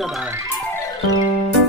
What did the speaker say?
tchau